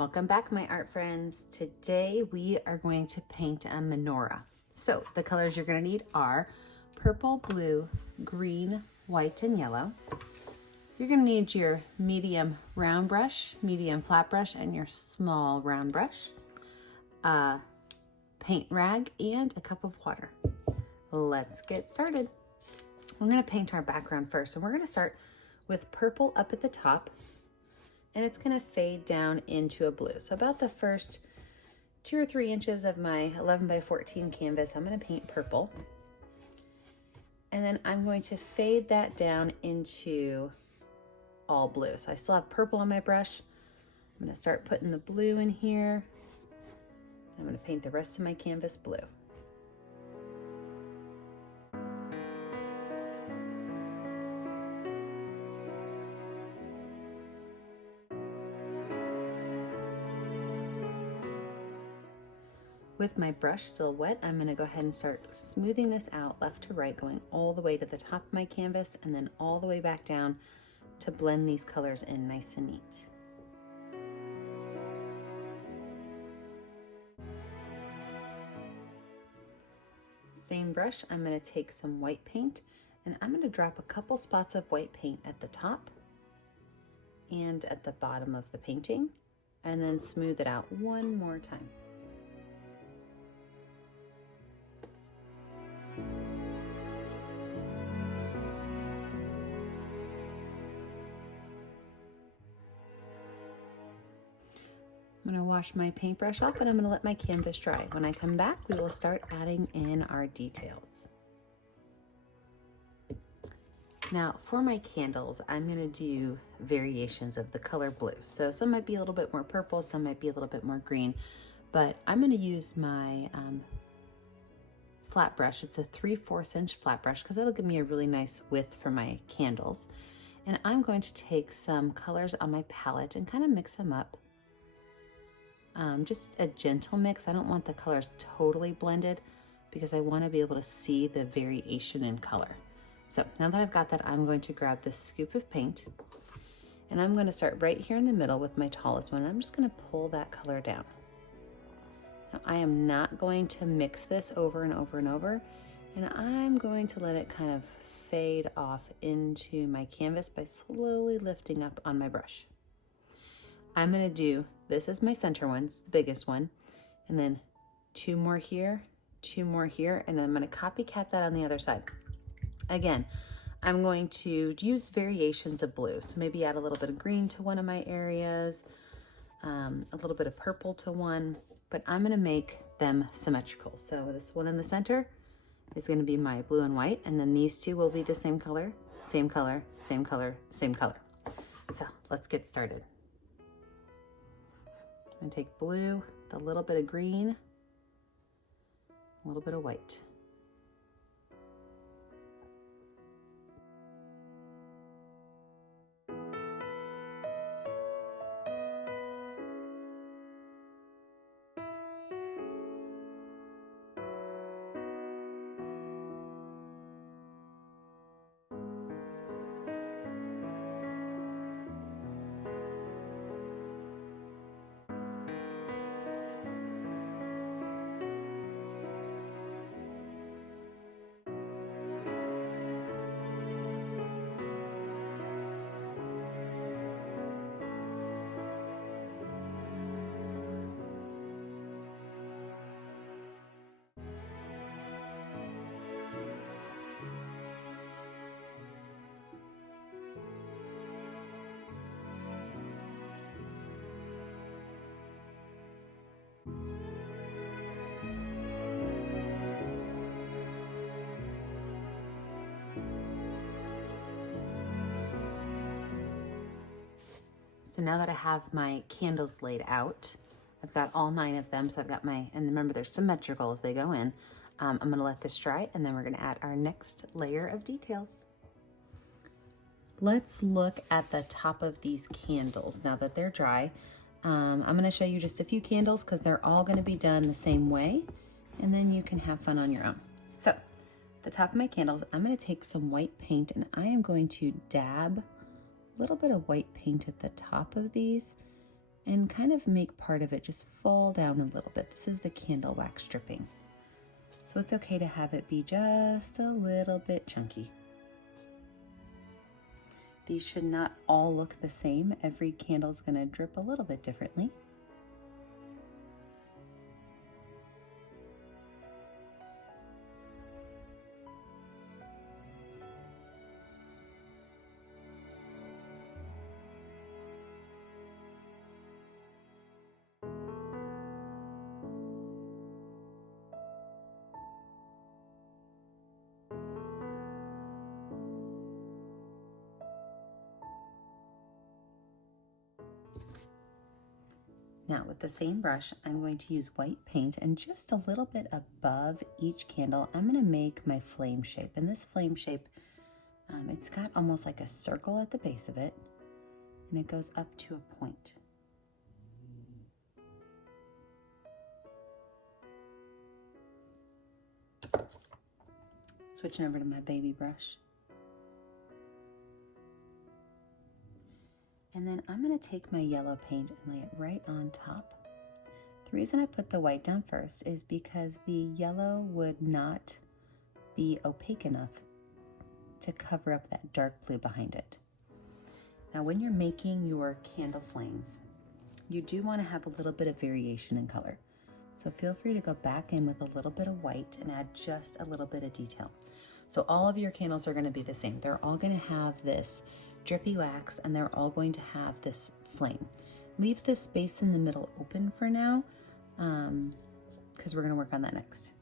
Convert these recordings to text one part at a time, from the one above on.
Welcome back, my art friends. Today we are going to paint a menorah. So the colors you're going to need are purple, blue, green, white, and yellow. You're going to need your medium round brush, medium flat brush, and your small round brush, a paint rag, and a cup of water. Let's get started. We're going to paint our background first, and we're going to start with purple up at the top, and it's going to fade down into a blue. So about the first 2 or 3 inches of my 11 by 14 canvas, I'm going to paint purple. And then I'm going to fade that down into all blue. So I still have purple on my brush. I'm going to start putting the blue in here. I'm going to paint the rest of my canvas blue. With my brush still wet, I'm going to go ahead and start smoothing this out left to right, going all the way to the top of my canvas and then all the way back down to blend these colors in nice and neat. Same brush, I'm going to take some white paint and I'm going to drop a couple spots of white paint at the top and at the bottom of the painting and then smooth it out one more time. I'm going to wash my paintbrush off and I'm going to let my canvas dry. When I come back, we will start adding in our details. Now for my candles, I'm going to do variations of the color blue. So some might be a little bit more purple, some might be a little bit more green, but I'm going to use my flat brush. It's a 3/4 inch flat brush because that'll give me a really nice width for my candles. And I'm going to take some colors on my palette and kind of mix them up. Just a gentle mix. I don't want the colors totally blended because I want to be able to see the variation in color. So now that I've got that, I'm going to grab this scoop of paint and I'm going to start right here in the middle with my tallest one. I'm just going to pull that color down. Now I am not going to mix this over and over and over, and I'm going to let it kind of fade off into my canvas by slowly lifting up on my brush. I'm going to do, this is my center one, it's the biggest one, and then 2 more here, 2 more here, and then I'm going to copycat that on the other side. Again, I'm going to use variations of blue, so maybe add a little bit of green to one of my areas, a little bit of purple to one, but I'm going to make them symmetrical. So this one in the center is going to be my blue and white, and then these 2 will be the same color, same color, same color, same color. So let's get started. I'm going to take blue, a little bit of green, a little bit of white. So now that I have my candles laid out, I've got all 9 of them. So I've got my, and remember they're symmetrical as they go in. I'm gonna let this dry and then we're gonna add our next layer of details. Let's look at the top of these candles now that they're dry. I'm gonna show you just a few candles because they're all gonna be done the same way, and then you can have fun on your own. So the top of my candles, I'm gonna take some white paint and I am going to dab a little bit of white paint at the top of these and kind of make part of it just fall down a little bit. This is the candle wax dripping. So it's okay to have it be just a little bit chunky. These should not all look the same. Every candle is going to drip a little bit differently. Now with the same brush, I'm going to use white paint, and just a little bit above each candle, I'm going to make my flame shape. And this flame shape, it's got almost like a circle at the base of it, and it goes up to a point. Switching over to my baby brush. And then I'm going to take my yellow paint and lay it right on top. The reason I put the white down first is because the yellow would not be opaque enough to cover up that dark blue behind it. Now when you're making your candle flames, you do want to have a little bit of variation in color. So feel free to go back in with a little bit of white and add just a little bit of detail. So all of your candles are going to be the same. They're all going to have this drippy wax, and they're all going to have this flame. Leave this space in the middle open for now, because we're going to work on that next.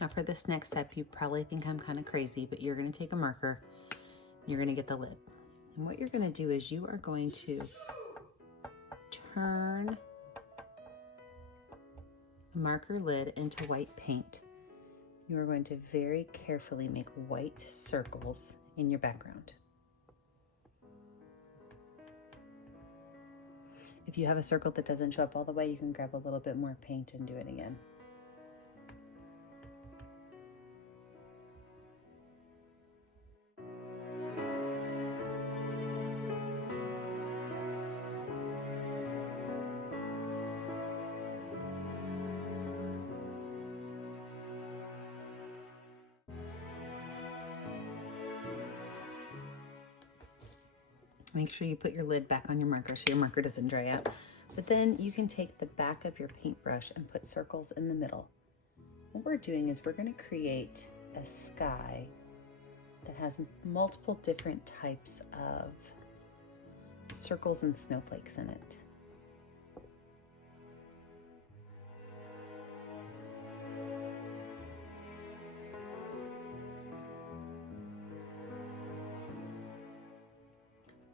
Now for this next step, you probably think I'm kind of crazy, but you're going to take a marker, you're going to get the lid. And what you're going to do is you are going to turn the marker lid into white paint. You are going to very carefully make white circles in your background. If you have a circle that doesn't show up all the way, you can grab a little bit more paint and do it again. Make sure you put your lid back on your marker so your marker doesn't dry out. But then you can take the back of your paintbrush and put circles in the middle. What we're doing is we're going to create a sky that has multiple different types of circles and snowflakes in it.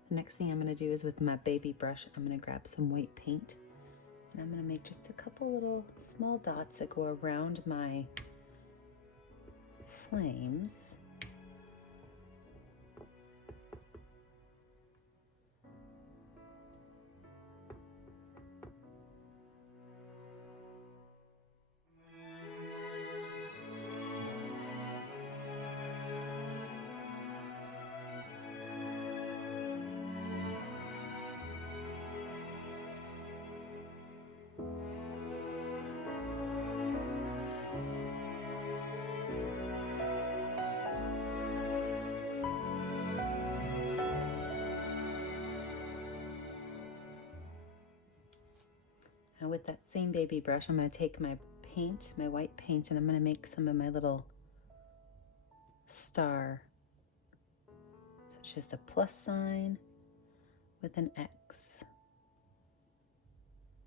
The next thing I'm going to do is with my baby brush, I'm going to grab some white paint and I'm going to make just a couple little small dots that go around my flames. Now with that same baby brush, I'm going to take my paint, my white paint, and I'm going to make some of my little star. So it's just a plus sign with an X.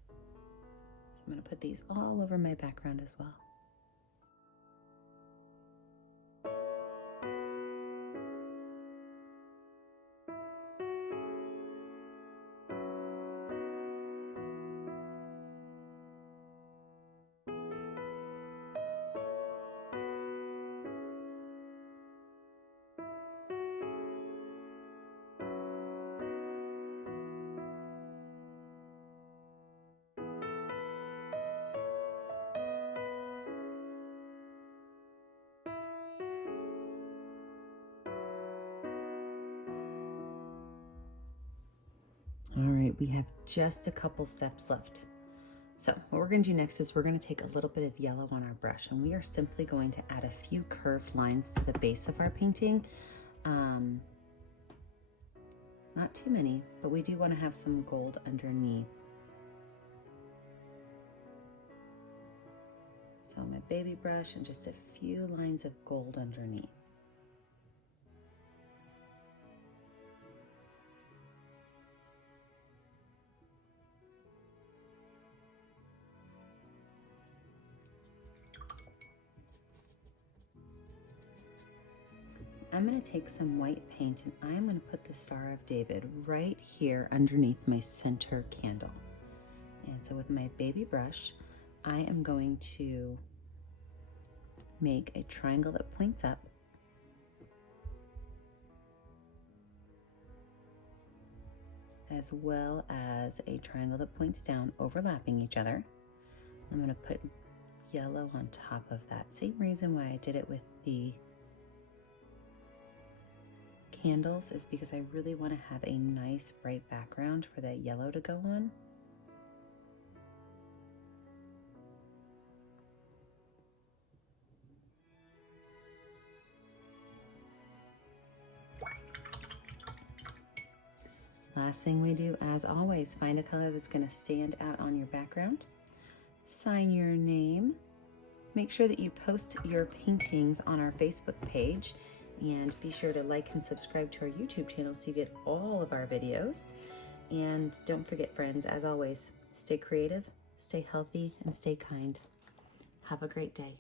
So I'm going to put these all over my background as well. All right, we have just a couple steps left. So what we're going to do next is we're going to take a little bit of yellow on our brush and we are simply going to add a few curved lines to the base of our painting. Not too many, but we do want to have some gold underneath. So my baby brush and just a few lines of gold underneath. I'm going to take some white paint and I'm going to put the Star of David right here underneath my center candle. And so with my baby brush, I am going to make a triangle that points up. As well as a triangle that points down, overlapping each other. I'm going to put yellow on top of that. Same reason why I did it with the candles is because I really want to have a nice bright background for that yellow to go on. Last thing we do, as always, find a color that's going to stand out on your background. Sign your name. Make sure that you post your paintings on our Facebook page. And be sure to like and subscribe to our YouTube channel so you get all of our videos. And don't forget, friends, as always, stay creative, stay healthy, and stay kind. Have a great day.